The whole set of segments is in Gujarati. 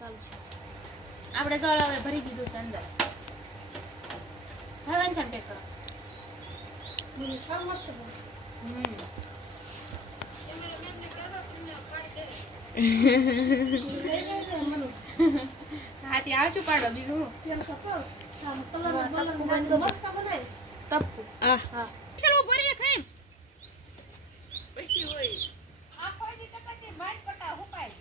ચાલશે આપણે જળ હવે ભરી દીધું છે અંદર હવે અંચન પેક કરો હાથી આવશું પાડો બીજું ચલો બોરી ખાઈ પછી હોય આ કોઈ દી તકતી માઈટ પટા હુપાય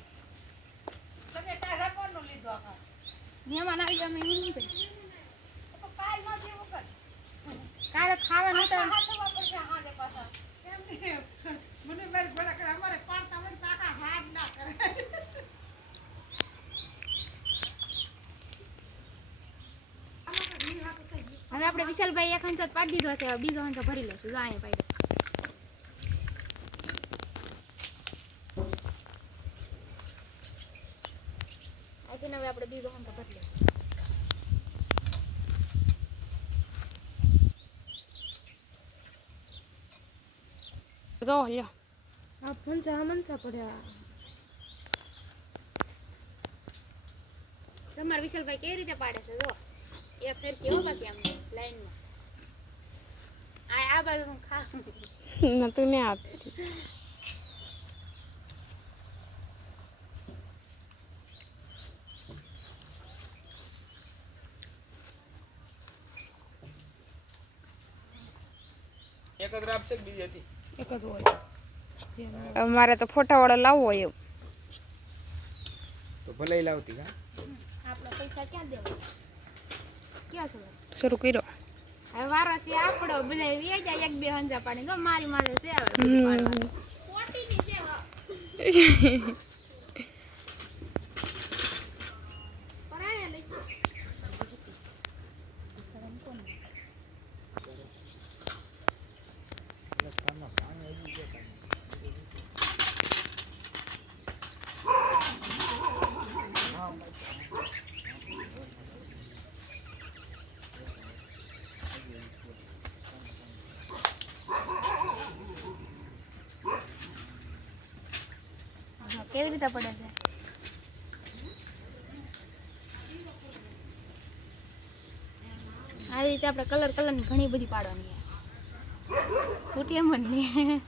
તમે ટાઢા કોનો લીધો આ મહેમાન આવી ગયા મેં તો કાલ નો જેવું કર કાલે ખાવા નતા હાથવા પડશે હાડે પાછા કેમ કે મને મારી ભલા કરે અમારે પાડતા મને તાકા હાડ ના કરે હવે આપણે વિશાલભાઈ એક હંચો પાડી દીધો છે બીજો હંચો ભરી લેશું જો અહીંયા પાડ્યો આજે હવે આપણે બીજો હંચો ભરી લેશું જો લ્યો આ ફંચા મનસા પડ્યા તમાર વિશાલભાઈ કેવી રીતે પાડે છે જો એક ફેર કેવો બાકી આમ લાઈનમાં આ બાજુ હું ખા ના તું ને આપતી એક જ આપશે કે બીજી હતી એક જ હોય અમારે તો ફોટાવાળો લાવવો હોય એવું તો ભલે લાવતી કા આપણા પૈસા ક્યાં દેવા ક્યાં છે શરૂ કર્યો હવે વારો છે આપણો બધા વી જાય એક બે હંજા પાડી તો મારી મારે છે હવે બધી પાડવાની પોટીની છે પરાય લઈ કેવી રીતે પડે છે આ રીતે આપણે કલર કલરની ઘણી બધી પાડવાની ફૂટી એમ જ નહીં